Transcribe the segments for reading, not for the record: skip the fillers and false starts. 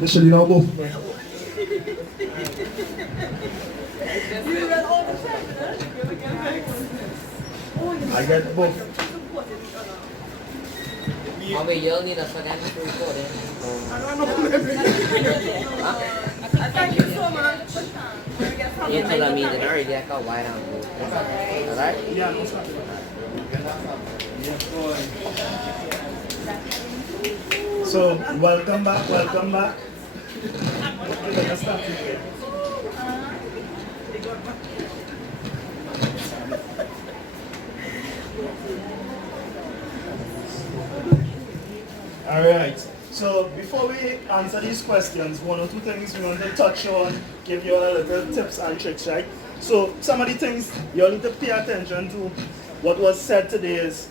Literally now both. I get both. How many years need us for them to record it? Thank you so much. You told me that already, I can't why not. Alright? Yeah, no stop. So, welcome back, welcome back. Okay, let's start again. Alright, so before we answer these questions, one or two things we want to touch on, give you all a little tips and tricks, right? So some of the things you all need to pay attention to, what was said today is,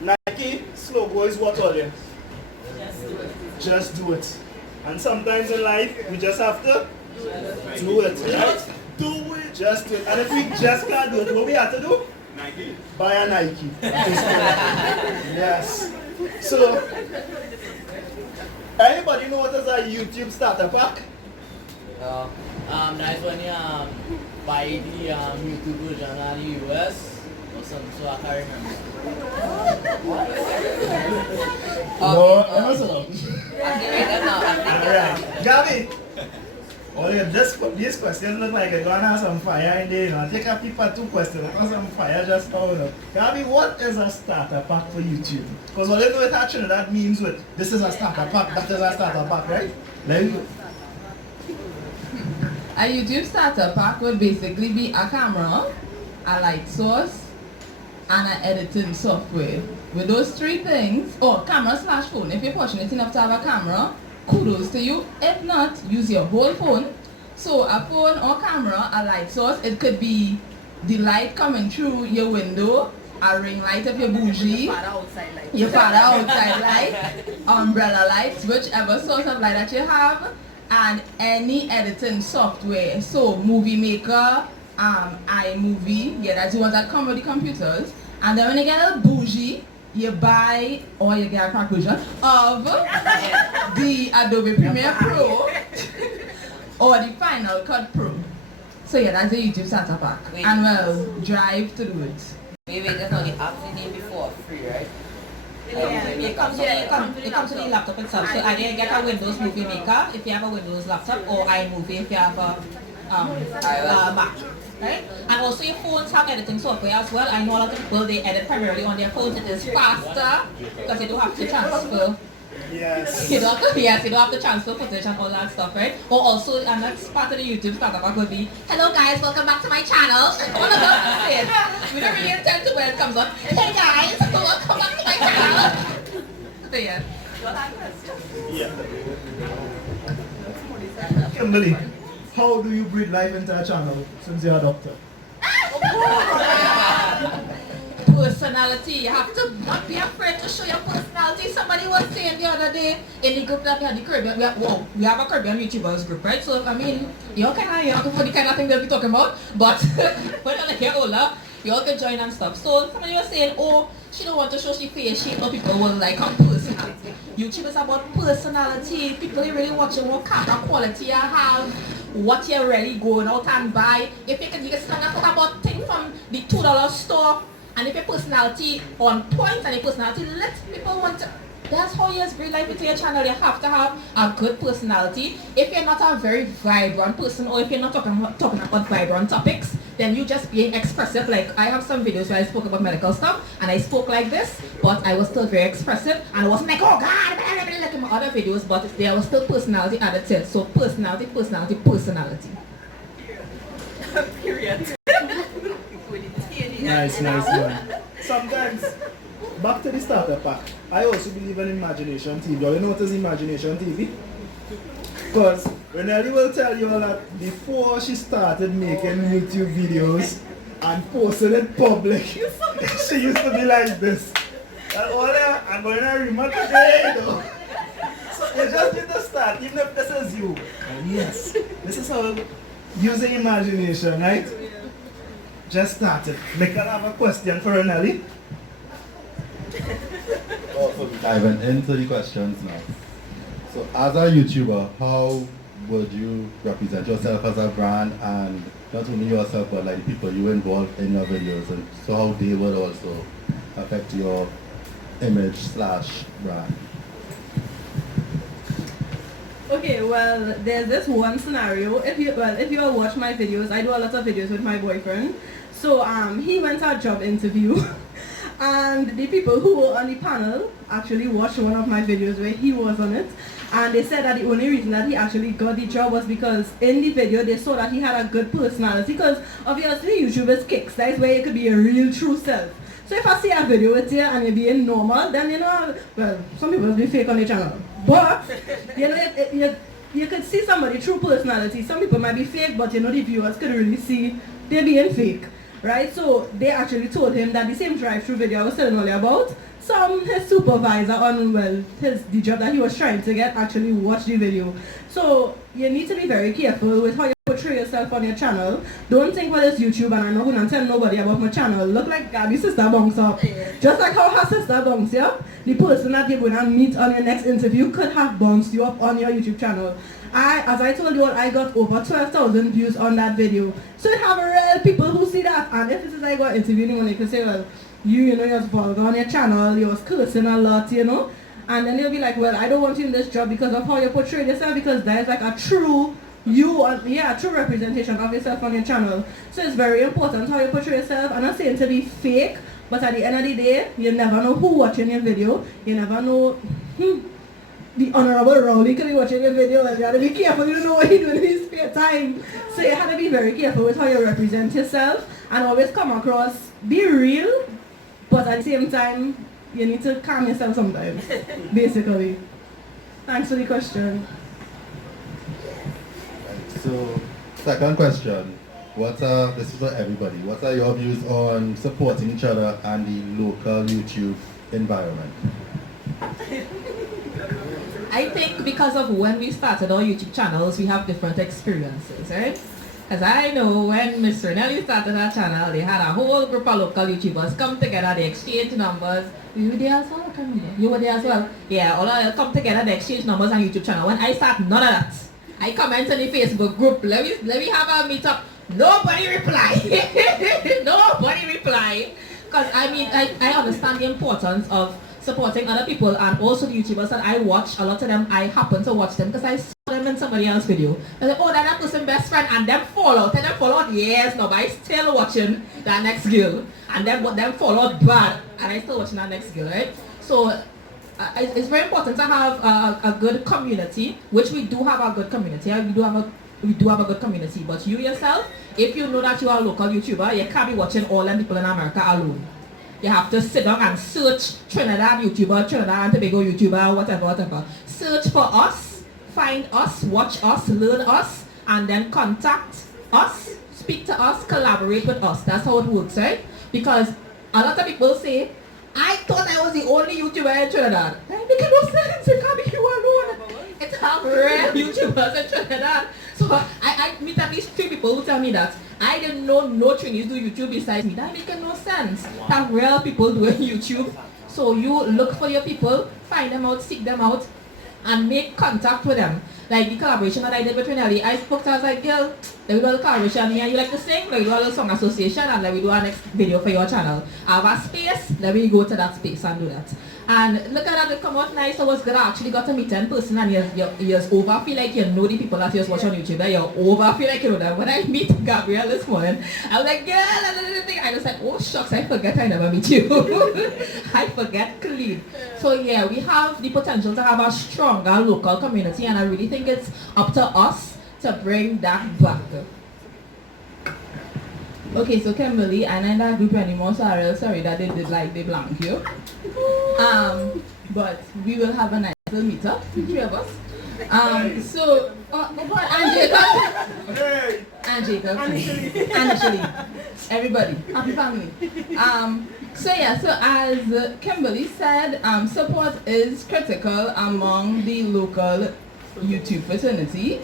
Nike slogan is what all you? Just do it. Just do it. And sometimes in life, we just have to do it, right? Do it. Just do it. And if we just can't do it, what we have to do? Nike. Buy a Nike. Yes. So, anybody know what is a YouTube starter pack? That's when you buy the YouTube version of the US or something, so I can't remember. No, Amazon. Alright. Gabby! Well, these questions look like they're going to have some fire in there. You know. Take a peep at two questions. Because some fire just coming up. Gabby, what is a starter pack for YouTube? Because what you know it actually that means with this is a starter pack, that is a starter pack, right? Let me go. A YouTube starter pack would basically be a camera, a light source, and an editing software. With those three things, camera / phone. If you're fortunate enough to have a camera, kudos to you. If not, use your whole phone. So a phone or camera, a light source, it could be the light coming through your window, a ring light of your bougie, your father outside light, umbrella lights, whichever source of light that you have, and any editing software. So movie maker, iMovie, yeah, that's the ones that come with the computers. And then when you get a bougie, you buy or you get a crack version of the Adobe Premiere Pro or the Final Cut Pro. So yeah, that's the YouTube starter pack. Wait. And well, drive to do it. Wait, that's not the apps you need before free, right? It comes to the laptop itself. So either you get a Windows Movie Maker if you have a Windows laptop, or iMovie if you have a Mac. Right? And also your phones have editing software as well. I know a lot of people, they edit primarily on their phones. It is faster because you don't have to transfer. Yes. You don't have to transfer footage and all that stuff, right? Or also, and that's part of the YouTube startup pack would be, hello guys, welcome back to my channel. All of us say it. We don't really intend to when it comes on. Hey guys, welcome back to my channel. So yeah. Yeah. Kimberly, how do you breathe life into a channel since you're a doctor? Personality. You have to not be afraid to show your personality. Somebody was saying the other day in the group that we had the Caribbean, we have a Caribbean YouTubers group, right? So I mean, you all can for the kind of thing they'll be talking about, but when you're like you're older, you all can join and stuff. So somebody was saying, oh, she don't want to show she face shape, but people will like her personality. YouTube is about personality. People are really watching what camera quality you have, what you're really going out and buy. If you can stand and talk about things from the $2 store, and if your personality on point and your personality lit, people want to. That's how you breathe life into your channel. You have to have a good personality. If you're not a very vibrant person, or if you're not talking about vibrant topics, then you just being expressive. Like I have some videos where I spoke about medical stuff and I spoke like this, but I was still very expressive and I wasn't like, oh God, like in my other videos, but there was still personality added to it. So personality, personality, personality. Period. Nice one. Sometimes, back to the starter pack, I also believe in imagination TV. You know what is imagination TV? Because Renelli will tell you all that before she started making YouTube videos and posting in public, she used to be like this. And all that, I'm going to remember today, you know. So you just need to start, even if this is you. And yes, this is how using imagination, right? Just started. Make her have a question for Renelli. Also diving into the questions now. So as a YouTuber, how would you represent yourself as a brand, and not only yourself but like the people you involve in your videos, and so how they would also affect your image slash brand? Okay, well, there's this one scenario. If you all watch my videos, I do a lot of videos with my boyfriend. So he went to a job interview, and the people who were on the panel actually watched one of my videos where he was on it, and they said that the only reason that he actually got the job was because in the video they saw that he had a good personality. Because obviously YouTubers kicks, that's where you could be a real true self. So if I see a video with you and you're being normal, then you know, well, some people will be fake on the channel. But, you know, you could see somebody's true personality. Some people might be fake, but you know, the viewers could really see they're being fake. Right? So they actually told him that the same drive-through video I was telling earlier about, his supervisor on, well, the job that he was trying to get actually watched the video. So you need to be very careful with how you portray yourself on your channel. Don't think, well, it's YouTube and I'm not going to tell nobody about my channel. Look like Gabby's sister bunks up. Just like how her sister bunks you up, the person that you're going to meet on your next interview could have bounced you up on your YouTube channel. As I told you all, I got over 12,000 views on that video. So you have real people who see that, and if this is like what interviewing anyone, they could say, well, you know, you're vulgar on your channel, you're cursing a lot, you know, and then they'll be like, well, I don't want you in this job because of how you portray yourself, because that is like a true true representation of yourself on your channel. So it's very important how you portray yourself. I'm not saying to be fake, but at the end of the day, you never know who watching your video. You never know. The Honorable Rowley could be watching your video, and you have to be careful. You don't know what he's doing in his spare time. So you have to be very careful with how you represent yourself, and always come across, be real, but at the same time, you need to calm yourself sometimes, basically. Thanks for the question. So second question, this is for everybody, what are your views on supporting each other and the local YouTube environment? I think because of when we started our YouTube channels, we have different experiences, right? Because I know when Miss Renelli started her channel, they had a whole group of local YouTubers come together, they exchange numbers. You were there as well? I can't remember. You were there as well? Yeah, all of them come together, they exchange numbers on YouTube channel. When I start, none of that. I comment on the Facebook group, let me have a meetup. Nobody reply. Nobody reply. Because I mean, I understand the importance of supporting other people, and also the YouTubers that I watch, a lot of them, I happen to watch them because I saw them in somebody else's video. They're like, oh, that person's best friend, and them fall out. And them fall out, yes, no, but I still watching that next girl. And then them fall out bad, and I still watching that next girl, right? So it's very important to have a good community, which we do have a good community. We do have a good community, but you yourself, if you know that you are a local YouTuber, you can't be watching all them people in America alone. You have to sit down and search Trinidad YouTuber, Trinidad and Tobago YouTuber, whatever. Search for us, find us, watch us, learn us, and then contact us, speak to us, collaborate with us. That's how it works, right? Because a lot of people say, I thought I was the only YouTuber in Trinidad. That makes no sense. It can't be you alone. It's have real YouTubers in Trinidad. So I meet at least 3 people who tell me that I didn't know no Trinis do YouTube besides me. That makes no sense. Have real people doing YouTube. So you look for your people, find them out, seek them out, and make contact with them. Like the collaboration that I did with Trinelli, I spoke to her, I was like, girl, let me do a collaboration here. You like to sing? Let me do a little song association, and let me do our next video for your channel. I have a space, let me go to that space and do that. And look at that, it come out nice. It was good. I actually got to meet 10 person, and you're over feel like you know the people that you watch on YouTube. You're over feel like you know them. When I meet Gabrielle this morning, I was like, girl, I was like, oh shucks, I forget I never meet you. I forget clean. So yeah, we have the potential to have a stronger local community, and I really think it's up to us to bring that back. Okay, so Kimberly, I'm not in that group anymore, so I'm real sorry that they did like they blank you. But we will have a nice little meetup, the 3 of us. And Jacob, and Shirley, everybody, happy family. So as Kimberly said, support is critical among the local YouTube fraternity.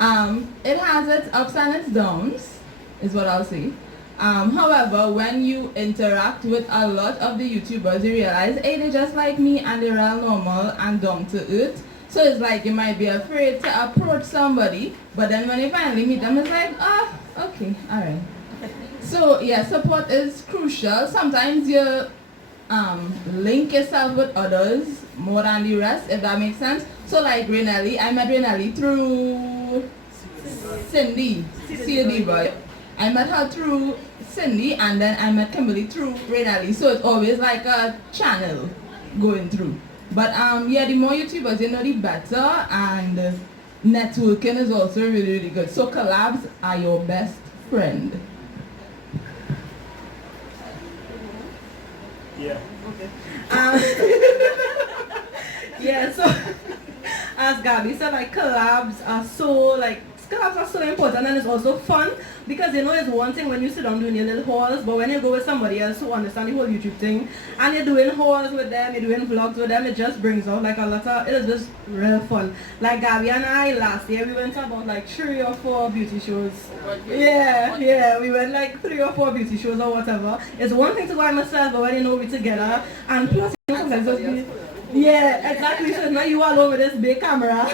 It has its ups and its downs, is what I'll say. However, when you interact with a lot of the YouTubers, you realize, hey, they're just like me and they're all normal and down to earth. So it's like you might be afraid to approach somebody, but then when you finally meet them, it's like, okay, alright. So yeah, support is crucial. Sometimes you link yourself with others more than the rest, if that makes sense. So like Renelli, I met Renelli through Cindy, boy. I met her through Cindy, and then I met Kimberly through Renelli. So it's always like a channel going through. But yeah, the more YouTubers you know, the better, and networking is also really, really good. So collabs are your best friend. Yeah. Yeah, so as Gabby said, like collabs are so important, and it's also fun because you know it's one thing when you sit down doing your little hauls, but when you go with somebody else who understands the whole YouTube thing and you're doing hauls with them, you're doing vlogs with them, it just brings out like a lot of, it is just real fun. Like Gabby and I last year, we went to about like 3 or 4 beauty shows. Yeah, we went like 3 or 4 beauty shows or whatever. It's one thing to go by myself, but when you know we're together, and plus you know sometimes just be, yeah, exactly. So now you alone with this big camera.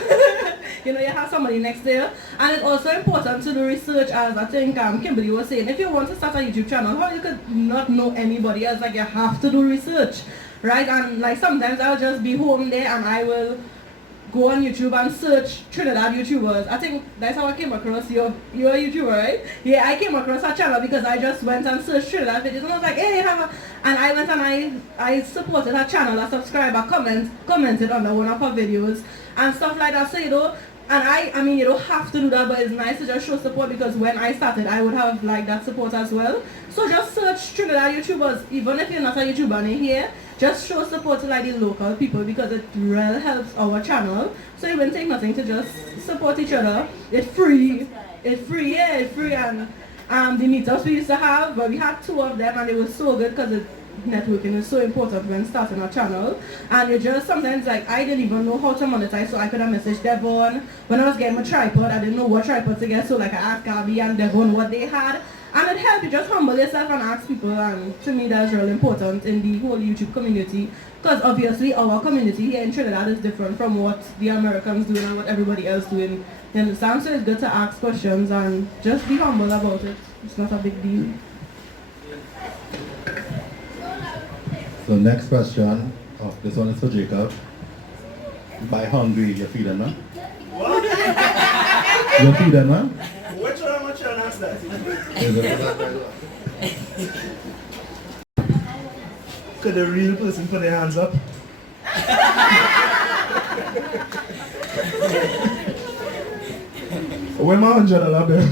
You know, you have somebody next to you. And it's also important to do research, as I think Kimberly was saying. If you want to start a YouTube channel, how you could not know anybody else? Like, you have to do research, right? And like sometimes I'll just be home there and I will go on YouTube and search Trinidad YouTubers. I think that's how I came across you're a YouTuber, right? Yeah, I came across her channel because I just went and searched Trinidad videos and I was like, hey, and I went and I supported her channel, a subscriber commented on one of her videos and stuff like that. So you know, and I mean you don't have to do that, but it's nice to just show support, because when I started I would have like that support as well. So just search Trinidad YouTubers, even if you're not a YouTuber in here. Just show support to like the local people, because it really helps our channel. So it won't take nothing to just support each other. It's free, yeah, it's free. And the meetups we used to have, but we had 2 of them and it was so good, because networking is so important when starting a channel. And it just sometimes, like, I didn't even know how to monetize, so I could have messaged Devon. When I was getting my tripod, I didn't know what tripod to get, so like I asked Gabby and Devon what they had. And it helps you just humble yourself and ask people, and to me that's really important in the whole YouTube community, because obviously our community here in Trinidad is different from what the Americans do and what everybody else doing. You understand? So it's good to ask questions and just be humble about it. It's not a big deal. So next question, this one is for Jacob. By hungry, you feeding, no? What? You feeding, no? Which one am I trying to ask that? Could the real person put their hands up? Where my $100 bill?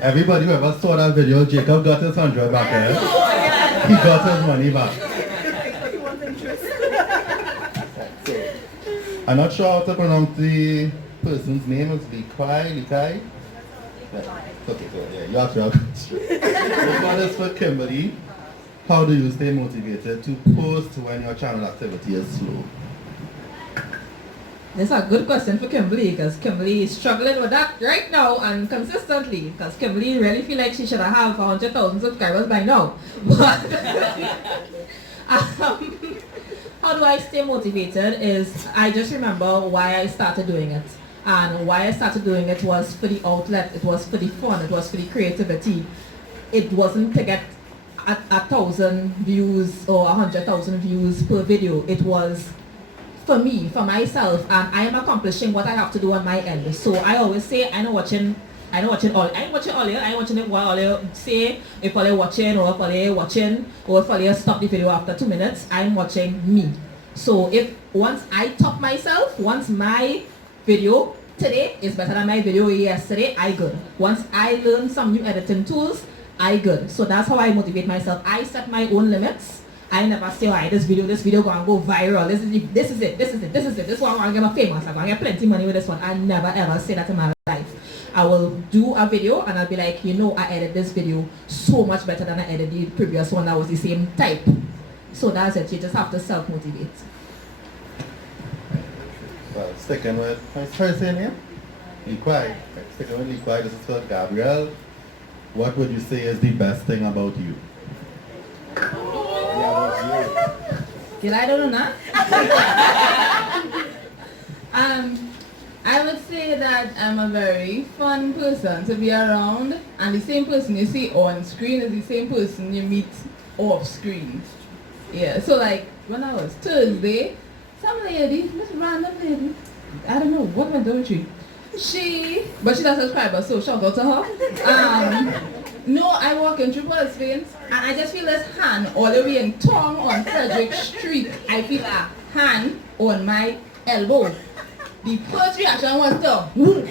Everybody who ever saw that video, Jacob got his 100 back there. He got his money back. I'm not sure how to pronounce the person's name. It's Likai? Okay, so yeah, you actually have this one is for Kimberly. How do you stay motivated to post when your channel activity is slow? That's a good question for Kimberly, because Kimberly is struggling with that right now and consistently, because Kimberly really feel like she should have 100,000 subscribers by now. But how do I stay motivated is I just remember why I started doing it. And why I started doing it was for the outlet, it was for the fun, it was for the creativity. It wasn't to get 1,000 views or 100,000 views per video. It was for me, for myself, and I am accomplishing what I have to do on my end. So I always say, I ain't watching all you, I ain't watching it while all you say, if all you watching, or if all you watching, or if all you stop the video after 2 minutes, I'm watching me. So if once I top myself, once my video today is better than my video yesterday, I good. Once I learn some new editing tools, I good. So that's how I motivate myself. I set my own limits. I never say, alright, this video gonna go viral. This is it. This one I'm gonna get famous. I'm gonna get plenty money with this one. I never ever say that in my life. I will do a video and I'll be like, you know, I edited this video so much better than I edited the previous one that was the same type. So that's it. You just have to self-motivate. Well, sticking with, how you say your name? Liquide. Speaking of Liquide, this is for Gabrielle. What would you say is the best thing about you? Can I don't know that? I would say that I'm a very fun person to be around, and the same person you see on screen is the same person you meet off screen. Yeah, so like when I was Thursday, some lady, this random lady, I don't know what went on with she. But she's a subscriber, so shout out to her. No, I walk in Triple Spain and I just feel this hand all the way in tongue on Frederick Street. I feel a hand on my elbow. The first reaction was to, woo.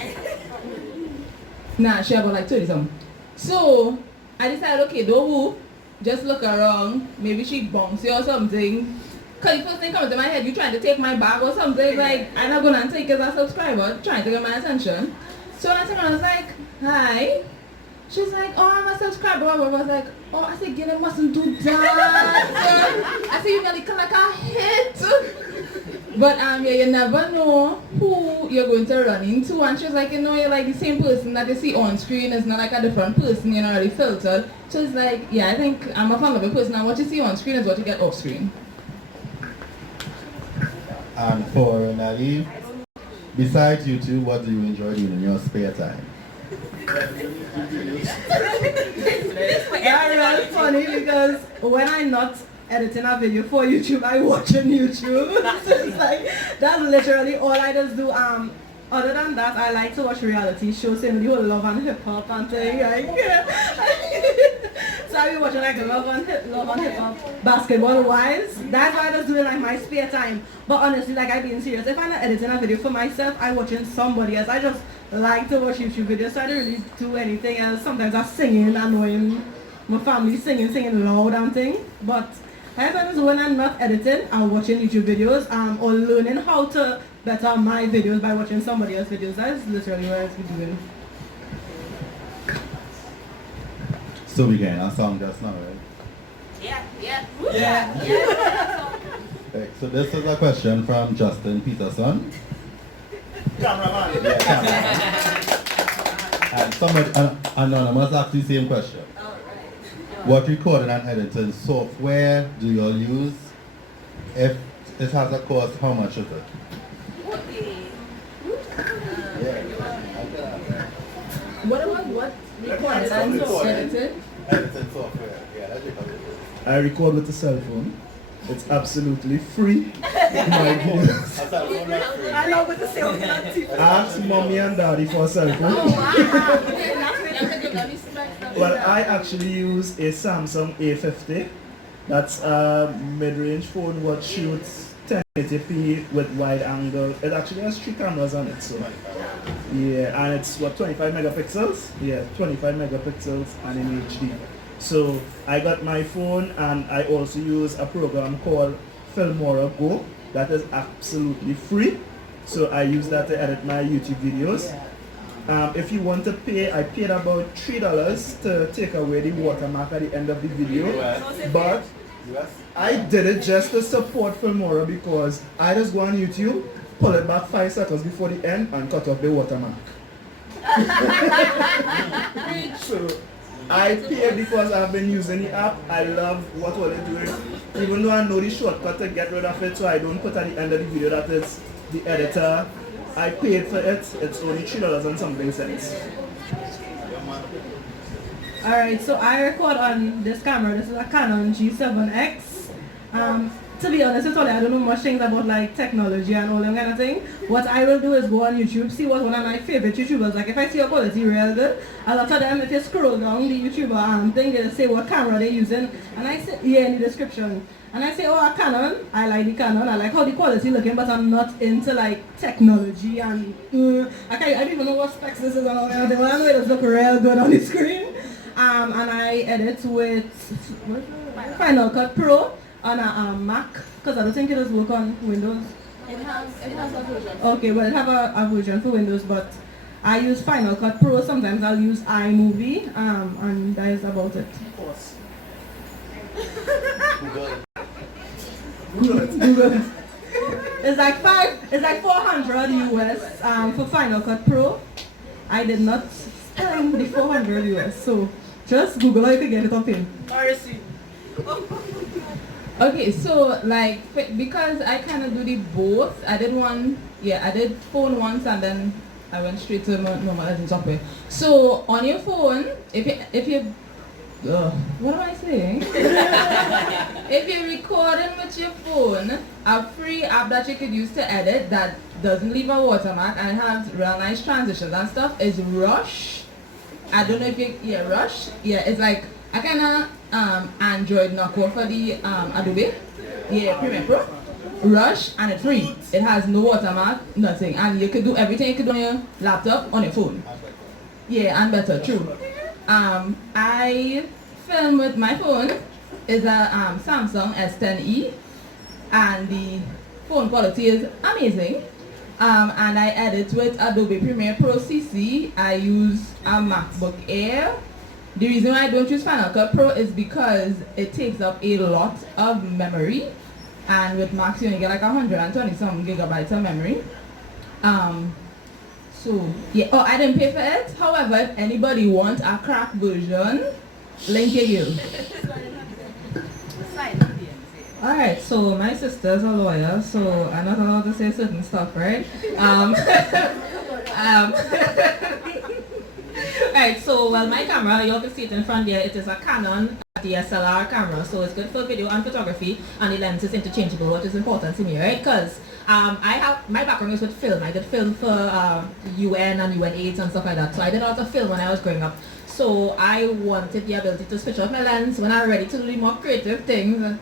Nah, she about like 30 something. So I decided, okay, don't woo, just look around, maybe she bumps you or something. Cause the first thing comes to my head, you trying to take my bag or something, like I'm not gonna take as a subscriber, trying to get my attention. So when I turned around, I was like, hi. She's like, oh, I'm a subscriber. I was like, oh, I said, Gillian mustn't do that. I said, you nearly come like a hit. But yeah, you never know who you're going to run into. And she was like, you know, you're like the same person that you see on screen. It's not like a different person, you're not already filtered. So it's like, yeah, I think I'm a fan of a person, and what you see on screen is what you get off screen. And for Nelly, besides YouTube, what do you enjoy doing in your spare time? That's really funny because when I'm not editing a video for YouTube, I watch on YouTube. So it's like, that's literally all I just do. Other than that, I like to watch reality shows, same with the whole Love and Hip Hop and thing. Like, so I be watching like Love and Hip Hop, basketball wise. That's why I just do it like my spare time. But honestly, like I'm being serious. If I'm not editing a video for myself, I'm watching somebody else. I just like to watch YouTube videos, so I don't really do anything else. Sometimes I'm singing, annoying my family, singing loud and thing. But I sometimes when I'm not editing, I'm watching YouTube videos or learning how to better my videos by watching somebody else's videos. That's literally what I've been doing. So we getting a song just now, right? Yeah. Okay, so this is a question from Justin Peterson. Cameraman. Yeah, cameraman. And somebody anonymous asked the same question. What recording and editing software do you all use? If it has a cost, how much is it? What about what? Recorded and edited? Editing software. Yeah, that's it. I record with a cell phone. It's absolutely free. My goodness. I know what to say. Ask mommy and daddy for a cell phone. Well, I actually use a Samsung A50. That's a mid-range phone what shoots 1080p with wide angle. It actually has 3 cameras on it, so yeah, and it's what, 25 megapixels? Yeah, 25 megapixels and in HD. So I got my phone, and I also use a program called Filmora Go that is absolutely free. So I use that to edit my YouTube videos. If you want to pay, I paid about $3 to take away the watermark at the end of the video. But I did it just to support Filmora because I just go on YouTube, pull it back 5 seconds before the end, and cut off the watermark. So I paid because I've been using the app. I love what they're doing. Even though I know the shortcut to get rid of it, so I don't put at the end of the video that is the editor. I paid for it. It's only $3 and something cents. Alright, so I record on this camera. This is a Canon G7X. To be honest, I don't know much things about like technology and all that kind of thing. What I will do is go on YouTube, see what one of my favorite YouTubers, like if I see a quality real good, a lot of them, if you scroll down the YouTuber thing, they'll say what camera they're using, and I say, yeah, in the description. And I say, oh, a Canon, I like the Canon, I like how the quality looking, but I'm not into like technology and I don't even know what specs this is and all that, but I know it does look real good on the screen. And I edit with Final Cut Pro on a Mac, because I don't think it does work on Windows. It has a version. Okay, well it have a version for Windows, but I use Final Cut Pro, sometimes I'll use iMovie, and that is about it. Google. It's like 400 US for Final Cut Pro, I did not spend the 400 US. So just Google how you can get it on pin. Okay, so like because I kind of do the both. I did phone once and then I went straight to normal editing software. So on your phone, if you what am I saying? If you're recording with your phone, a free app that you could use to edit that doesn't leave a watermark and it has real nice transitions and stuff is Rush. I don't know if Rush. Yeah, it's like a kind of Android knockoff for the Adobe. Yeah, Premiere Pro. Rush, and it's free. It has no watermark, nothing. And you can do everything you could do on your laptop, on your phone. Yeah, and better, true. I film with my phone. It's a Samsung S10e. And the phone quality is amazing. And I edit with Adobe Premiere Pro CC. I use a MacBook Air. The reason why I don't use Final Cut Pro is because it takes up a lot of memory. And with Macs you only get like 120 some gigabytes of memory. So yeah, I didn't pay for it. However, if anybody wants a crack version, link it you. Alright, so my sister's a lawyer, so I'm not allowed to say certain stuff, right? Alright, so my camera, you can see it in front there, it is a Canon DSLR camera, so it's good for video and photography, and the lens is interchangeable, which is important to me, right? Because my background is with film. I did film for UN and UN AIDS and stuff like that, so I did a lot of film when I was growing up. So I wanted the ability to switch off my lens when I'm ready to do the more creative things.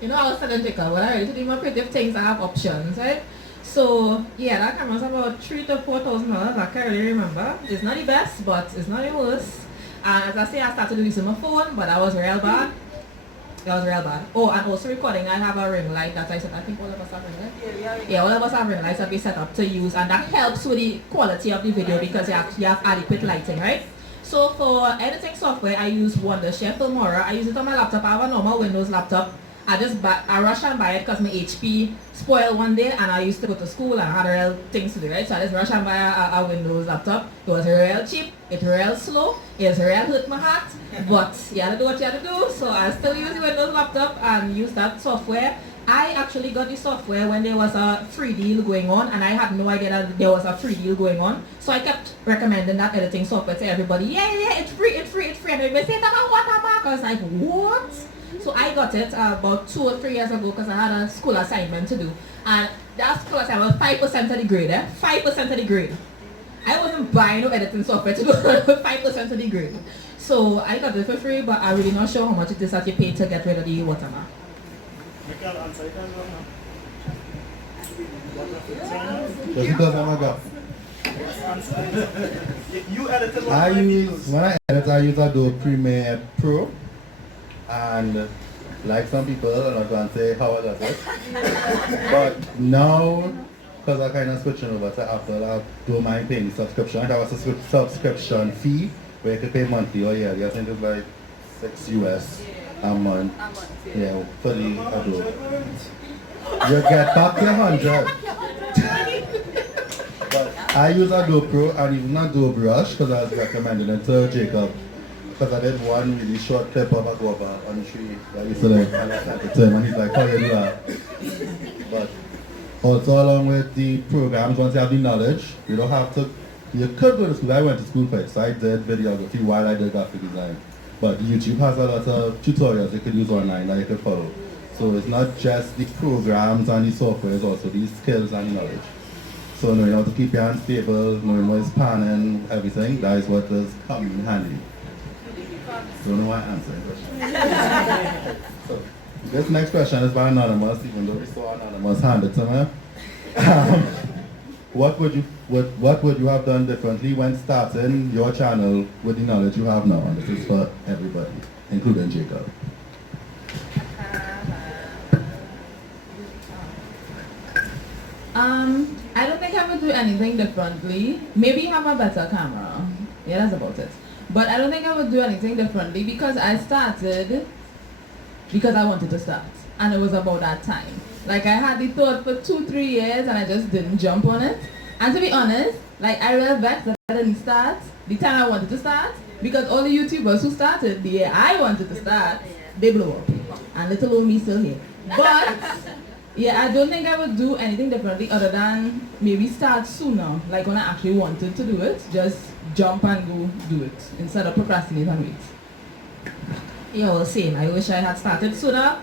You know, I was telling Jacob, when I'm ready to do more creative things, I have options, right? So yeah, that camera's about $3,000 to $4,000. I can't really remember. It's not the best, but it's not the worst. And as I say, I started using my phone, but that was real bad. That was real bad. Oh, and also recording, I have a ring light that I said, I think all of us have ring light. Yeah, all of us have ring lights that we set up to use, and that helps with the quality of the video because you have adequate lighting, right? So for editing software, I use Wondershare Filmora. I use it on my laptop. I have a normal Windows laptop. I rush and buy it because my HP spoiled one day and I used to go to school and I had real things to do, right? So I just rush and buy a Windows laptop. It was real cheap, it's real slow, it's real hurt my heart, but you had to do what you had to do. So I still use the Windows laptop and use that software. I actually got the software when there was a free deal going on and I had no idea that there was a free deal going on. So I kept recommending that editing software to everybody. Yeah, it's free. And everybody said, watermark. I was like, what? So I got it about 2 or 3 years ago because I had a school assignment to do. And that school assignment was 5% of the grade, 5% of the grade. I wasn't buying no editing software to do 5% of the grade. So I got it for free, but I'm really not sure how much it is that you pay to get rid of the watermark. Just because I'm a guy. When I edit, I use Adobe Premiere Pro. And like some people, I'm not going to say how I got it. But now, because I'm kind of switching over to Apple, I don't mind paying the subscription. That was a subscription fee where you can pay monthly or yearly. I think it's like $6 US a month. Yeah, for the Adobe. You get back to 100. But I use Adobe Pro and even Adobe Rush because I was recommending it to Jacob. Because I did one really short clip of a guava on the tree that used to like at the time and he's like, how you do that? But also along with the programs, once you have the knowledge, you don't have to, you could go to school. I went to school for it, so I did videography while I did graphic design. But YouTube has a lot of tutorials you could use online that you could follow. So it's not just the programs and the software, it's also the skills and the knowledge. So knowing how to keep your hands stable, knowing what is panning, everything, that is what is coming in handy. Don't know why I answered the question. So, this next question is by Anonymous, even though we saw Anonymous handed to me. What would you have done differently when starting your channel with the knowledge you have now? And this is for everybody, including Jacob. I don't think I would do anything differently. Maybe have a better camera. Yeah, that's about it. But I don't think I would do anything differently because I started because I wanted to start. And it was about that time. Like I had the thought for 2-3 years and I just didn't jump on it. And to be honest, Like, I real vexed that I didn't start the time I wanted to start, because all the YouTubers who started the year I wanted to start, they blew up. And little old me still here. But, yeah, I don't think I would do anything differently other than maybe start sooner, like when I actually wanted to do it, just jump and go do it, instead of procrastinate and wait. Yeah, well, same. I wish I had started sooner.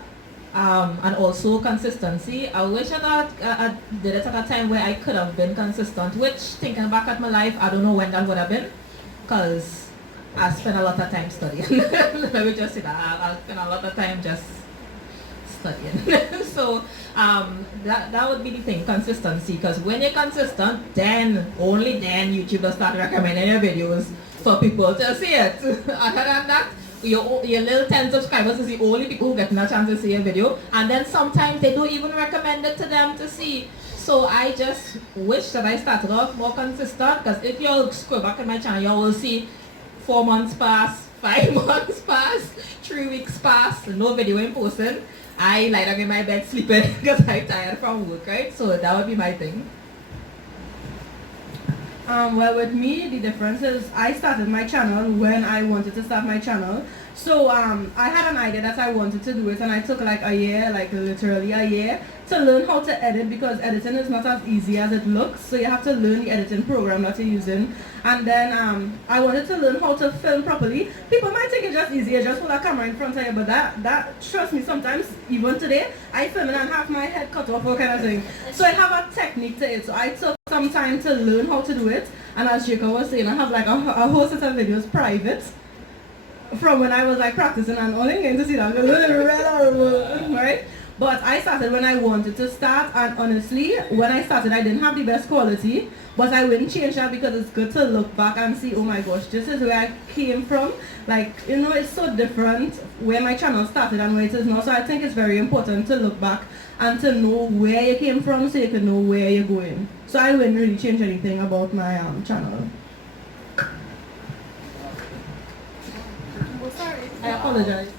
And also consistency. I wish I did it at a time where I could have been consistent, which, thinking back at my life, I don't know when that would have been, because I spent a lot of time studying. Let me just say that. I spent a lot of time just studying. So that would be the thing, consistency, because when you're consistent, then, only then, YouTubers start recommending your videos for people to see it. Other than that, your little 10 subscribers is the only people who get a chance to see a video, and then sometimes they don't even recommend it to them to see. So I just wish that I started off more consistent, because if you scroll back at my channel, you will see 4 months pass, 5 months pass, 3 weeks pass, no video in posting. I lie down in my bed sleeping because I'm tired from work, right? So that would be my thing. Well, with me, the difference is I started my channel when I wanted to start my channel. So I had an idea that I wanted to do it, and I took like a year, like literally a year, to learn how to edit, because editing is not as easy as it looks. So you have to learn the editing program that you're using. And then I wanted to learn how to film properly. People might think it's just easier, just hold a camera in front of you, but that trust me, sometimes, even today, I film and have my head cut off or kind of thing. So I have a technique to it. So I took some time to learn how to do it. And as Jacob was saying, I have like a whole set of videos private from when I was like practicing, and only getting to see that right? But I started when I wanted to start, and honestly, when I started, I didn't have the best quality, but I wouldn't change that, because it's good to look back and see, oh my gosh, this is where I came from. Like, you know, it's so different where my channel started and where it is now. So I think it's very important to look back and to know where you came from, so you can know where you're going. So I wouldn't really change anything about my channel. I apologize.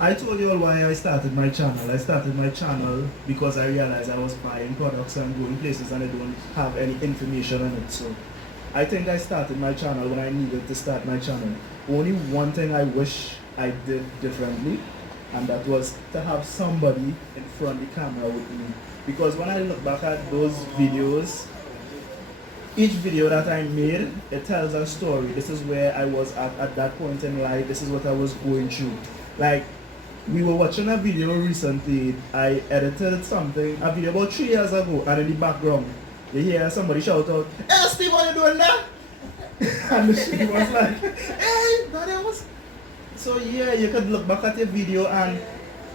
I told you all why I started my channel. I started my channel because I realized I was buying products and going places and I don't have any information on it. So I think I started my channel when I needed to start my channel. Only one thing I wish I did differently, and that was to have somebody in front of the camera with me. Because when I look back at those videos, each video that I made, it tells a story. This is where I was at that point in life. This is what I was going through. Like, we were watching a video recently. I edited something, a video about 3 years ago, and in the background, you hear somebody shout out, "Hey Steve, what are you doing there?" And she was like, "Hey, that was..." So yeah, you could look back at your video and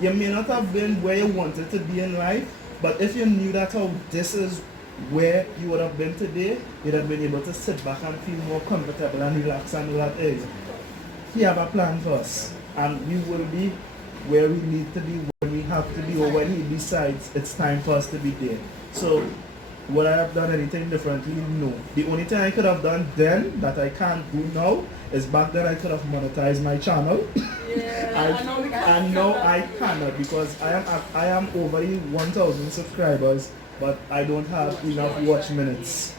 you may not have been where you wanted to be in life, but if you knew that, oh, this is where you would have been today, you'd have been able to sit back and feel more comfortable and relax and know that, hey, he have a plan for us, and we will be where we need to be, when we have to be, or when he decides it's time for us to be there. So would I have done anything differently? No. The only thing I could have done then that I can't do now is back then I could have monetized my channel. Yeah, and now I cannot, because I am over the 1,000 subscribers, but I don't have enough watch minutes.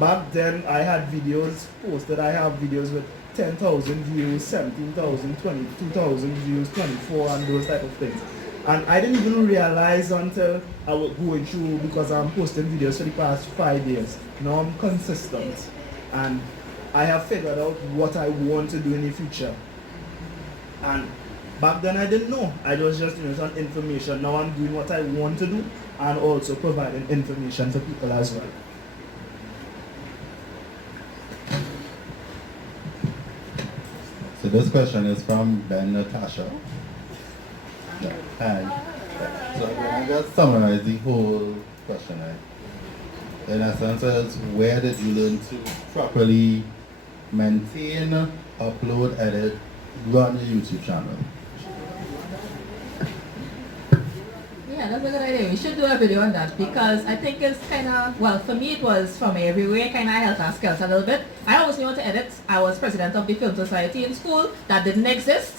Back then I had videos posted. I have videos with 10,000 views, 17,000, 22,000 views, 24, and those type of things. And I didn't even realize until I was going through, because I'm posting videos for the past 5 years. Now I'm consistent, and I have figured out what I want to do in the future. And back then I didn't know. I was just doing some information. Now I'm doing what I want to do, and also providing information for people as well. So this question is from Ben Natasha. And so I'm going to summarize the whole question. In essence, is where did you learn to properly maintain, upload, edit, run your YouTube channel? Yeah, that's a good idea. We should do a video on that, because I think it's kind of, well, for me it was from everywhere, kind of helped our skills a little bit. I always knew how to edit. I was president of the Film Society in school. That didn't exist.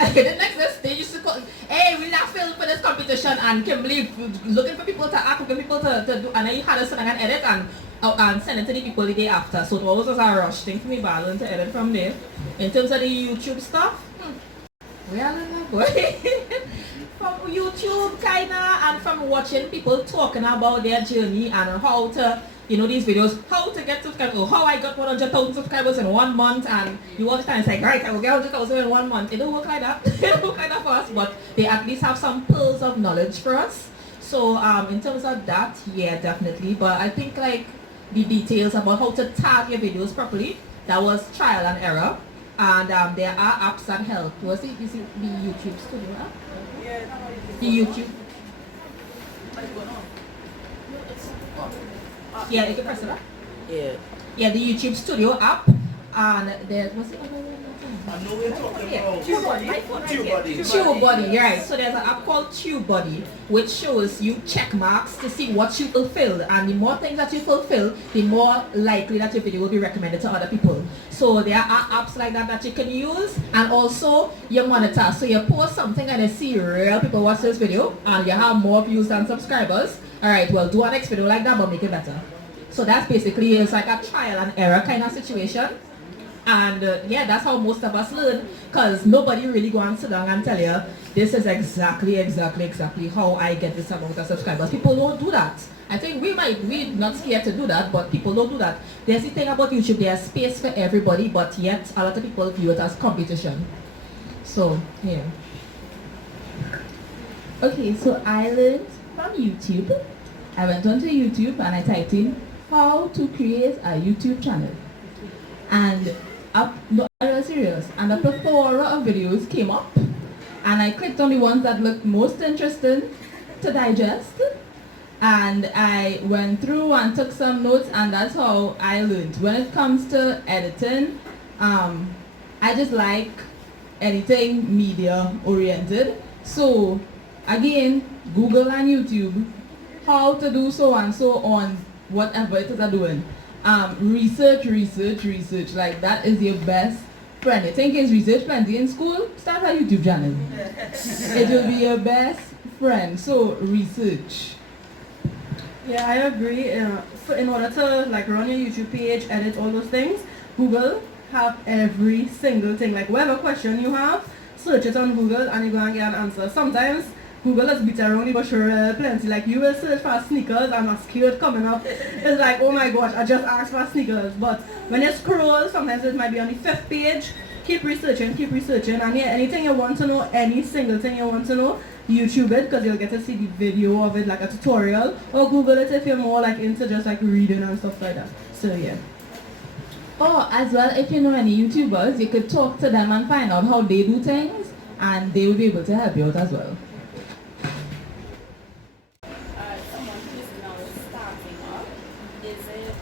It didn't exist. They used to call, "Hey, we'll not film for this competition," and Kimberly looking for people to act, looking for people to do, and then you had to sit down and edit and send it to the people the day after. So it always was a rush thing for me, but I learned to edit from there. In terms of the YouTube stuff, we are learning, boy. From YouTube kinda, and from watching people talking about their journey and how to, you know, these videos, how to get subscribers, or how I got 100,000 subscribers in 1 month, and you watch that and say, right, I will get 100,000 in 1 month. It don't work like that. It don't work like that for us, but they at least have some pearls of knowledge for us. So in terms of that, yeah, definitely. But I think like the details about how to tag your videos properly, that was trial and error. And there are apps that help. Was it, is it the YouTube Studio app? The YouTube. Yeah, you can press it up. Yeah. Yeah, the YouTube Studio app. And there was the other one. I know we're talking about TubeBuddy, right. So there's an app called TubeBuddy, which shows you check marks to see what you fulfilled. And the more things that you fulfill, the more likely that your video will be recommended to other people. So there are apps like that that you can use. And also, you monitor. So you post something and you see real people watch this video, and you have more views than subscribers. Alright, well, do our next video like that, but make it better. So that's basically, it's like a trial and error kind of situation. And yeah, that's how most of us learn, because nobody really go and sit down and tell you, this is exactly how I get this amount of subscribers. People don't do that. I think we're not scared to do that, but people don't do that. There's the thing about YouTube, there's space for everybody, but yet a lot of people view it as competition. So, yeah. Okay, so I learned from YouTube. I went onto YouTube and I typed in how to create a YouTube channel. And no, I was serious. And a plethora of videos came up, and I clicked on the ones that looked most interesting to digest. And I went through and took some notes, and that's how I learned. When it comes to editing, I just like anything media oriented. So again, Google and YouTube, how to do so and so on whatever it is I'm doing. Research, like that is your best friend. You think it's research plenty in school? Start a YouTube channel. It will be your best friend. So research. Yeah, I agree. In order to like run your YouTube page, edit all those things, Google have every single thing. Like whatever question you have, search it on Google and you're gonna get an answer. Sometimes Google has beat around the bush plenty. Like you will search for sneakers and a skirt coming up. It's like, oh my gosh, I just asked for sneakers. But when you scroll, sometimes it might be on the 5th page. Keep researching. And yeah, anything you want to know, any single thing you want to know, YouTube it, because you'll get to see the video of it, like a tutorial. Or Google it if you're more like into just like reading and stuff like that. So yeah. Or as well, if you know any YouTubers, you could talk to them and find out how they do things, and they will be able to help you out as well. Someone who's now starting up, is it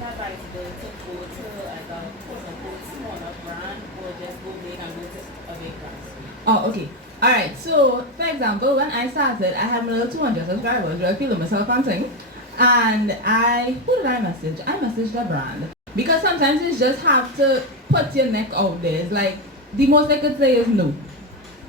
advisable to go to like a quote-unquote smaller brand, or just go big and go to a big brand? Oh, okay. Alright, so for example, when I started, I had little 200 subscribers, I feel myself and thing. And who did I message? I messaged the brand. Because sometimes you just have to put your neck out there. It's like, the most I could say is no.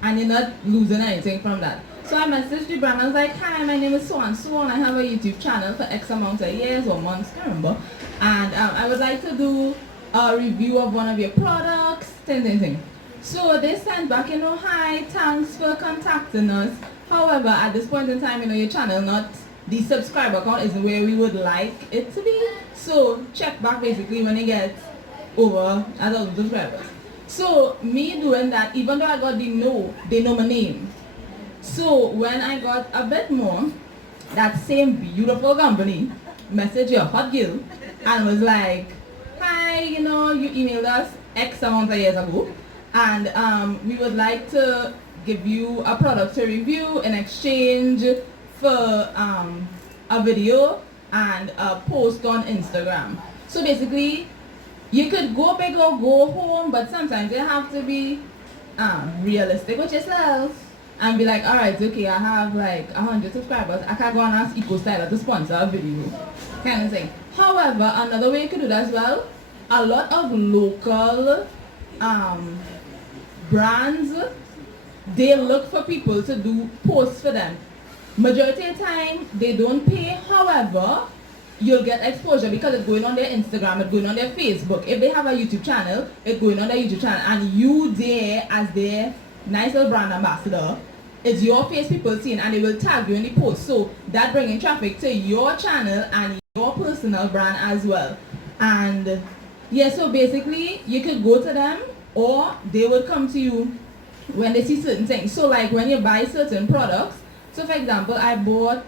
And you're not losing anything from that. So I messaged the brand. I was like, hi, my name is so and so, and I have a YouTube channel for X amount of years or months, can't remember. And I would like to do a review of one of your products, thing. So they sent back, hi, thanks for contacting us. However, at this point in time, your channel, not the subscriber count isn't where we would like it to be. So check back basically when it gets over 1,000 subscribers. So me doing that, even though I got the no, they know my name. So when I got a bit more, that same beautiful company messaged your hot girl and was like, hi, you emailed us X amount of years ago, and we would like to give you a product to review in exchange for a video and a post on Instagram. So basically, you could go big or go home, but sometimes you have to be realistic with yourself and be like, alright, okay, I have like 100 subscribers, I can't go and ask EcoStyler to sponsor a video, kind of thing. However, another way you could do that as well, a lot of local brands, they look for people to do posts for them Majority of the time, they don't pay. However, you'll get exposure because it's going on their Instagram, it's going on their Facebook. If they have a YouTube channel, it's going on their YouTube channel, and you there as their nice little brand ambassador. It's your face people seeing, and they will tag you in the post. So that bringing traffic to your channel and your personal brand as well. And yeah, so basically you could go to them or they will come to you when they see certain things. So like when you buy certain products, so for example, I bought,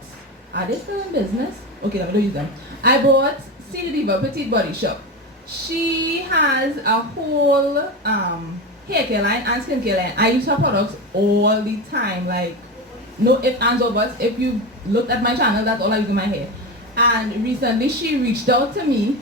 are they still in business? Okay, let me don't use them. I bought CD Diva Petite Body Shop. She has a whole hair care line and skincare line. I use her products all the time, like no ifs, ands, or buts. If you looked at my channel, that's all I use in my hair. And recently she reached out to me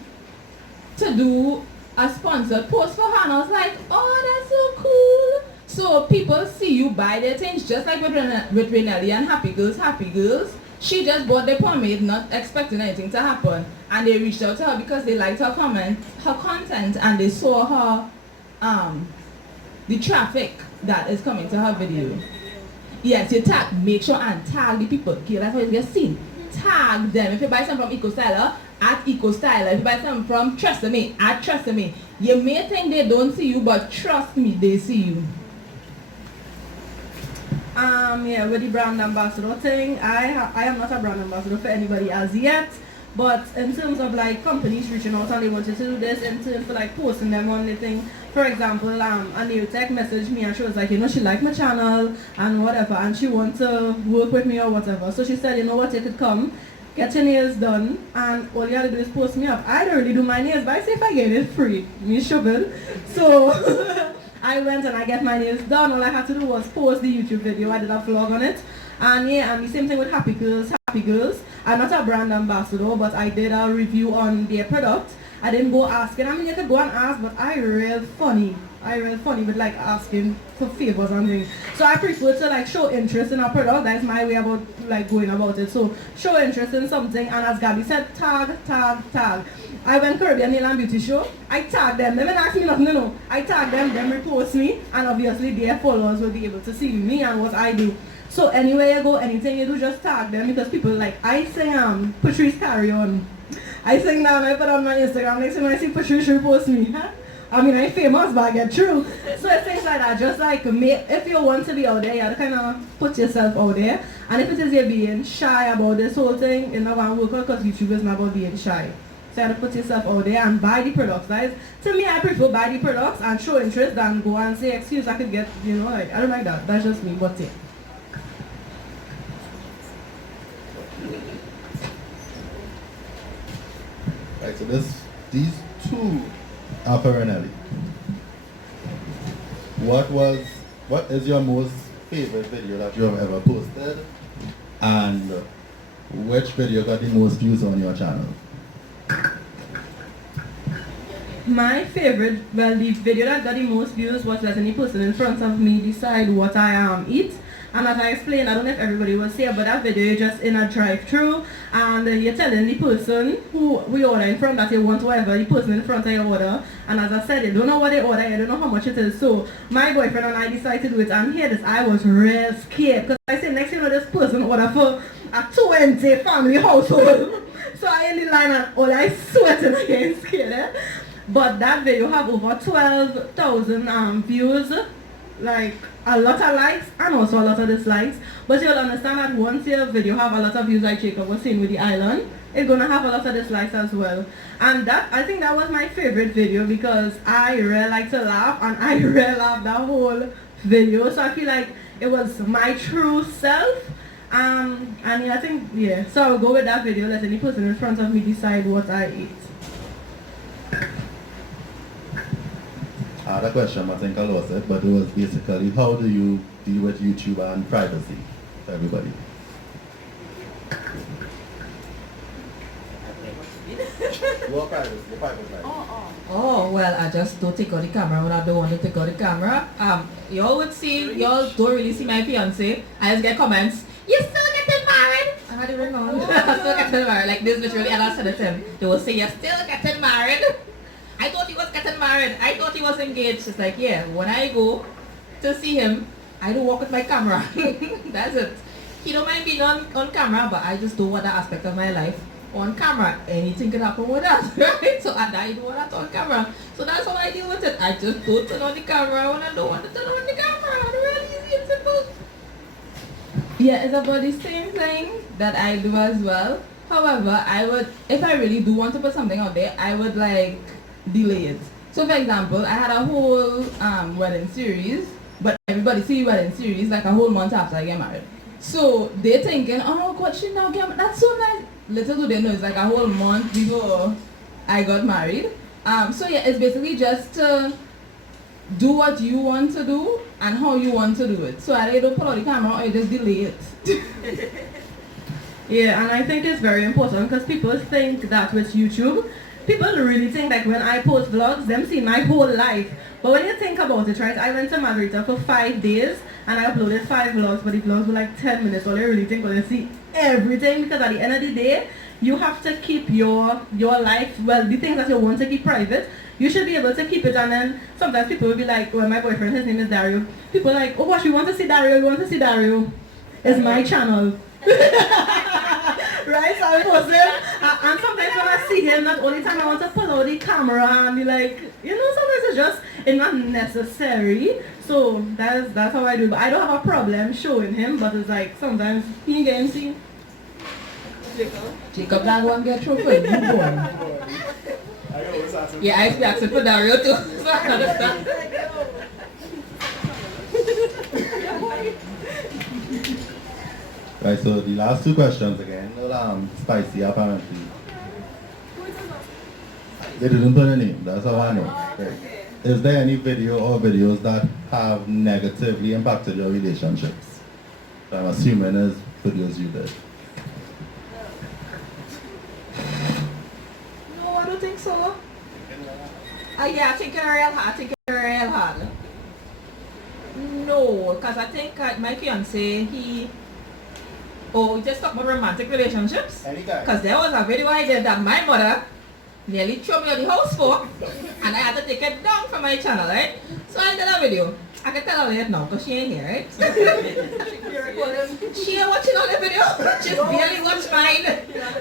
to do a sponsored post for her, and I was like, oh, that's so cool. So people see you buy their things, just like with Renelli and Happy Girls. She just bought the pomade, not expecting anything to happen, and they reached out to her because they liked her content, and they saw her the traffic that is coming to her video. Yes, you make sure and tag the people. Okay, that's how you get seen. Tag them. If you buy something from EcoStyler, at EcoStyler. If you buy something from Trust Me, at Trust Me. You may think they don't see you, but trust me, they see you. Yeah, with the brand ambassador thing, I am not a brand ambassador for anybody as yet. But in terms of like companies reaching out and they wanted to do this in terms of like posting them on the thing. For example, a new tech messaged me and she was like, you know, she liked my channel and whatever, and she wants to work with me or whatever. So she said, you know what, you could come, get your nails done, and all you have to do is post me up. I don't really do my nails, but I say if I get it free, me shovel. So I went and I get my nails done. All I had to do was post the YouTube video. I did a vlog on it. And yeah, and the same thing with Happy Girls. I'm not a brand ambassador, but I did a review on their product. I didn't go asking. I mean, you could go and ask, but I real funny with like asking for favors and things. So I prefer to like show interest in a product. That's my way about like going about it. So show interest in something, and as Gabby said, tag. I went Caribbean Nail and Beauty Show. I tagged them. They didn't ask me nothing, no. I tagged them repost me, and obviously their followers will be able to see me and what I do. So anywhere you go, anything you do, just tag them, because people like, I sing Patrice Carry On. I sing down, I put on my Instagram, next time I see Patrice repost me. Huh? I mean, I'm famous, but I get through. So it's things like that, just like, if you want to be out there, you have to kind of put yourself out there. And if it is you being shy about this whole thing, it's not going to work out, because YouTube is not about being shy. So you have to put yourself out there and buy the products, guys. To me, I prefer buy the products and show interest than go and say, excuse, I could get, you know, like, I don't like that. That's just me, but yeah. Right, so these two are for Renelli. What is your most favorite video that you have ever posted? And which video got the most views on your channel? My favorite, well, the video that got the most views was letting the person in front of me decide what I eat. And as I explained, I don't know if everybody was here, but that video is just in a drive-thru, and you're telling the person who we order in front that you want whatever, the person in front of your order. And as I said, you don't know what they order, you don't know how much it is. So my boyfriend and I decided to do it, and hear this, I was real scared, because I said, next thing you know, this person order for a 20 family household. So I in the line and all I sweating again, scared. Eh? But that video have over 12,000 views, like a lot of likes and also a lot of dislikes. But you'll understand that once your video have a lot of views, like Jacob was saying with the island, it's gonna have a lot of dislikes as well. And that, I think that was my favorite video, because I really like to laugh, and I really laughed that whole video. So I feel like it was my true self. And yeah, I think, yeah, so I'll go with that video, let any person in front of me decide what I eat. I had a question, I think I lost it, but it was basically, how do you deal with YouTube and privacy for everybody? Your privacy, your private life. Oh, well, I just don't take out the camera when I don't want to take out the camera. Y'all would see, y'all don't really see my fiance. I just get comments, you still getting married? I had it ring on. I'm still getting married. Like this literally, and I said it to him. They will say, you're still getting married? I thought he was getting married. I thought he was engaged. It's like, yeah, when I go to see him, I don't walk with my camera. That's it. he don't mind being on camera, but I just don't want that aspect of my life on camera. Anything can happen with that, right? So I don't want that on camera. So that's how I deal with it. I just don't turn on the camera when I don't want to turn on the camera. It's really easy and simple. Yeah, it's about the same thing that I do as well. However, I would, if I really do want to put something out there, I would like delay it. So for example, I had a whole wedding series, but everybody see wedding series like a whole month after I get married. So they're thinking, oh God, she now get married. That's so nice. Little do they know it's like a whole month before I got married. So yeah, it's basically just to do what you want to do and how you want to do it. So I don't pull out the camera or you just delay it. Yeah, and I think it's very important because people think that with YouTube, people really think like when I post vlogs, them see my whole life. But when you think about it, right, I went to Margarita for 5 days and I uploaded 5 vlogs, but the vlogs were like 10 minutes. All you really think when you see everything, because at the end of the day, you have to keep your life, well, the things that you want to keep private, you should be able to keep it. And then sometimes people will be like, well, my boyfriend, his name is Dario. People are like, oh gosh, you want to see Dario, you want to see Dario. It's my channel. Right, so I post him, and sometimes when I see him, not only time I want to pull out the camera and be like, you know, sometimes it's not necessary. So that's how I do. But I don't have a problem showing him, but it's like sometimes he get him see. Jacob that one get through for you, boy. Yeah, I used to be asking for Dario too. So I understand. Right, so the last 2 questions again, spicy apparently. They didn't put a name, that's how I know. Right. Is there any video or videos that have negatively impacted your relationships? I'm assuming it's videos you did. No, I don't think so. Yeah, I think it's real hard. No, because I think my fiance, we just talk about romantic relationships. Because there was a video I did that my mother nearly threw me out the house for, and I had to take it down from my channel, right? So I did a video. I can tell her it now because she ain't here, right? She ain't watching all the video. She's barely watched mine.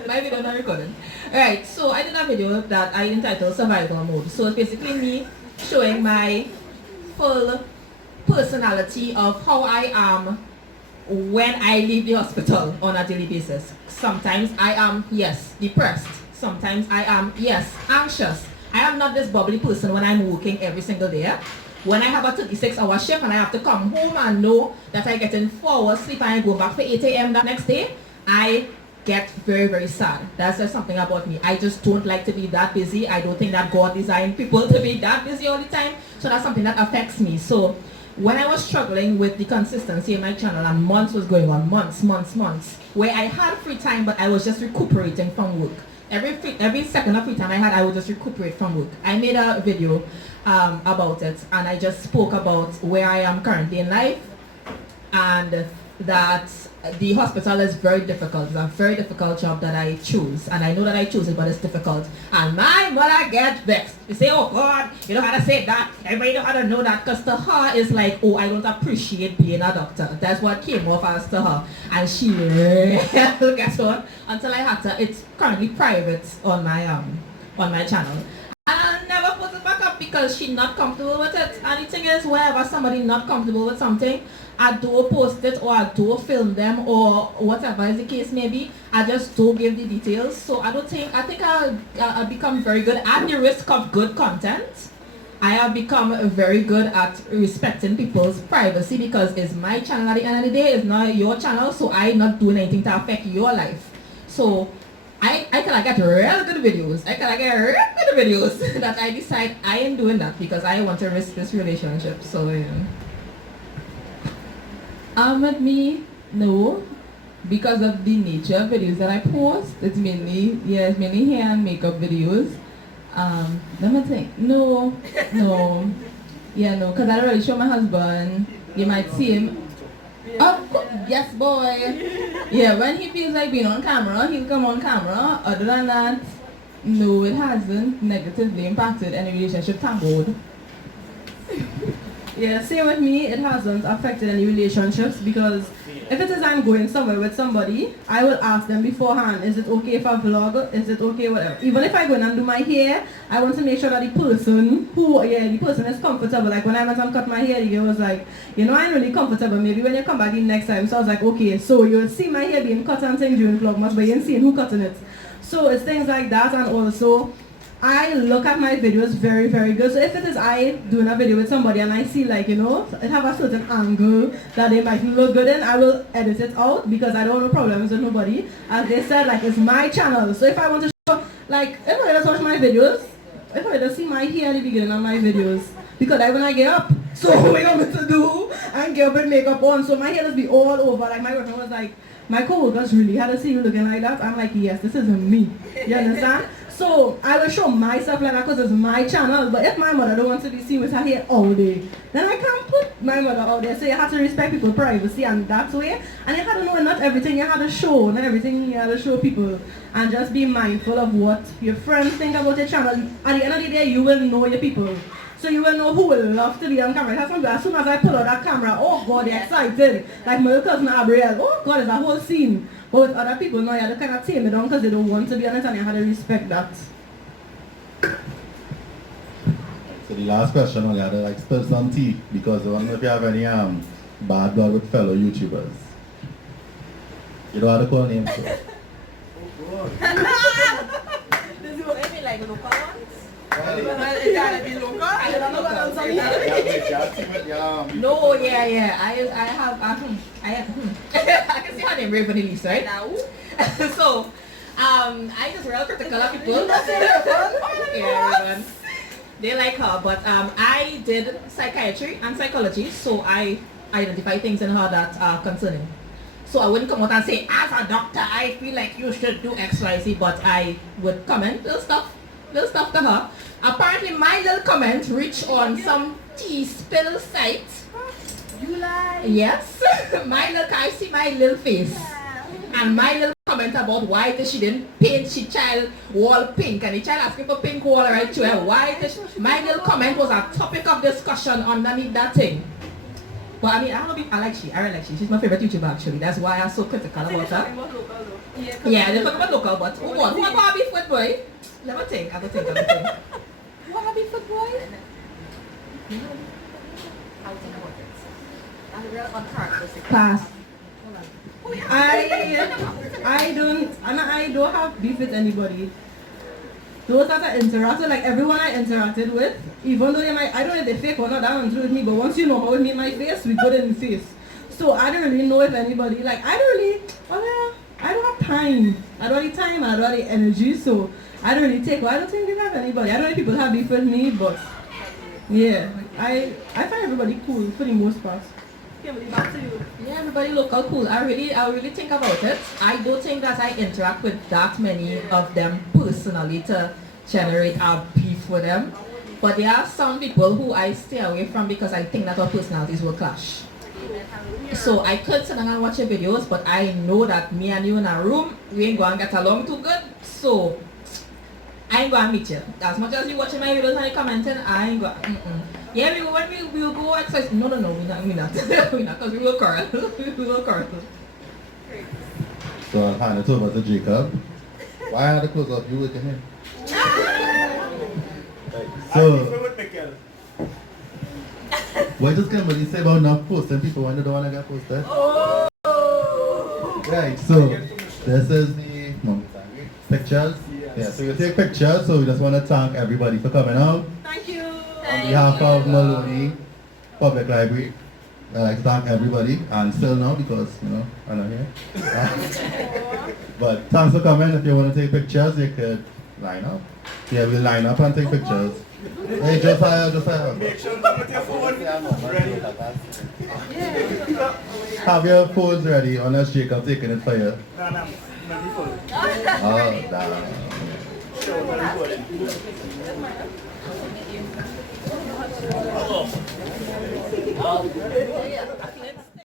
My video not recorded. Right, so I did a video that I entitled Survival Mode. So it's basically me showing my full personality of how I am when I leave the hospital on a daily basis. Sometimes I am, yes, depressed. Sometimes I am, yes, anxious. I am not this bubbly person when I'm working every single day. When I have a 36-hour shift and I have to come home and know that I get in 4 hours sleep and I go back for 8 a.m. the next day, I get very, very sad. That's just something about me. I just don't like to be that busy. I don't think that God designed people to be that busy all the time. So that's something that affects me. So when I was struggling with the consistency in my channel and months was going on, months, where I had free time but I was just recuperating from work. Every second of free time I had, I would just recuperate from work. I made a video about it and I just spoke about where I am currently in life and that the hospital is very difficult. It's a very difficult job that I choose, and I know that I choose it, but it's difficult. And my mother gets vexed. You say, oh God, you know how to say that. Everybody know how to know that, because to her is like, oh, I don't appreciate being a doctor. That's what came off as to her, and she gets on until I had to. It's currently private on my channel. I never put it back up because she's not comfortable with it. And the thing is, whenever somebody not comfortable with something, I don't post it or I don't film them or whatever is the case may be. I just don't give the details. So I think I become very good at the risk of good content. I have become very good at respecting people's privacy because it's my channel at the end of the day. It's not your channel, so I'm not doing anything to affect your life. So I can get real good videos. That I decide I am doing that because I want to risk this relationship. So yeah. With me, no, because of the nature of videos that I post. It's mainly hair and makeup videos. Let me think. No, because I don't really show my husband. You might see him. Oh, yes, boy. Yeah, when he feels like being on camera, he'll come on camera. Other than that, no, it hasn't negatively impacted any relationship, thank God. Yeah, same with me. It hasn't affected any relationships because if it is I'm going somewhere with somebody, I will ask them beforehand, is it okay if I vlog? Is it okay, whatever. Even if I go in and do my hair, I want to make sure that the person is comfortable. Like when I went and cut my hair, the girl was like, you know, I'm really comfortable. Maybe when you come back in next time. So I was like, okay, so you'll see my hair being cut and thing during vlogmas, but you ain't seeing who cutting it. So it's things like that, and also I look at my videos very, very good. So if it is I doing a video with somebody and I see like, you know, it have a certain angle that they might look good in, I will edit it out because I don't have problems with nobody. As they said, like, it's my channel. So if I want to show, like, if I just watch my videos, if I just see my hair at the beginning of my videos, because when I get up, so what am I going to do? And get up with makeup on, so my hair just be all over. Like my girlfriend was like, my co-workers really had to see you looking like that. I'm like, yes, this isn't me. You understand? So I will show myself like that because it's my channel. But if my mother don't want to be seen with her hair all day, then I can't put my mother out there. So you have to respect people's privacy and that way. And you have to know not everything you have to show, not everything you have to show people. And just be mindful of what your friends think about your channel. At the end of the day, you will know your people. So you will know who will love to be on camera. That's as soon as I pull out that camera, oh God, they're excited. Like my cousin Abriel, oh God, it's a whole scene. But with other people, no, you have to kind of tame it down because they don't want to be on it and you have to respect that. So the last question, I had to like spill some tea because I don't know if you have any bad blood with fellow YouTubers. You don't have to call names. So. Maybe like local ones? No, yeah. I have, I can see her name, Raven Elise, right? So, I just real critical of people. Yeah, Raven. They like her, but I did psychiatry and psychology, so I identify things in her that are concerning. So I wouldn't come out and say, as a doctor, I feel like you should do X, Y, Z, but I would comment little stuff to her. Apparently my little comment reached on some tea spill site. You lie? Yes. I see my little face. And my little comment about why she didn't paint she child wall pink and the child asking for pink wall right to her. My little comment was a topic of discussion underneath that thing. But I mean, I really like she. She's my favorite YouTuber actually. That's why I'm so critical about her. Yeah, they're talking about local, but who am I going to be with, boy? Let me think. What have you for boy? I'll think about it. I'm real uncharacteristic. Pass. I don't have beef with anybody. Those that I interacted, like everyone I interacted with, even though I don't know if they're fake or not, that one's with me, but once you know how it mean my face, we good in the face. So I don't really know if anybody, like I don't have time. I don't have time, I don't have the energy, so I don't really take, I don't think they have anybody. I don't know if people have beef with me, but yeah, I find everybody cool for the most part. Back to you. Yeah, everybody local cool. I really think about it. I don't think that I interact with that many of them personally to generate a beef with them. But there are some people who I stay away from because I think that our personalities will clash. So I could sit down and watch your videos, but I know that me and you in a room, we ain't going to get along too good. So I ain't going to meet you. As much as you watching my videos and you commenting, I ain't going to. Yeah, we will go exercise. No, we're not. Because we will quarrel. So I'll hand it over to Jacob. Why had to close up? You with him? So, what does Kimberly say about not posting people when they don't want to get posted? Oh! Right, so this is the pictures. Yeah, so we take pictures, so we just want to thank everybody for coming out. Thank you. On behalf of Maloney Public Library, I'd like to thank everybody, and still now because, you know, I'm not here. But thanks for coming. If you want to take pictures, you could line up. Yeah, we'll line up and take pictures. Hey, Josiah. Make sure you put your phone ready. Have your phones ready, unless Jacob taking it for you. No, not before. Oh, damn. Sure, not before. Oh.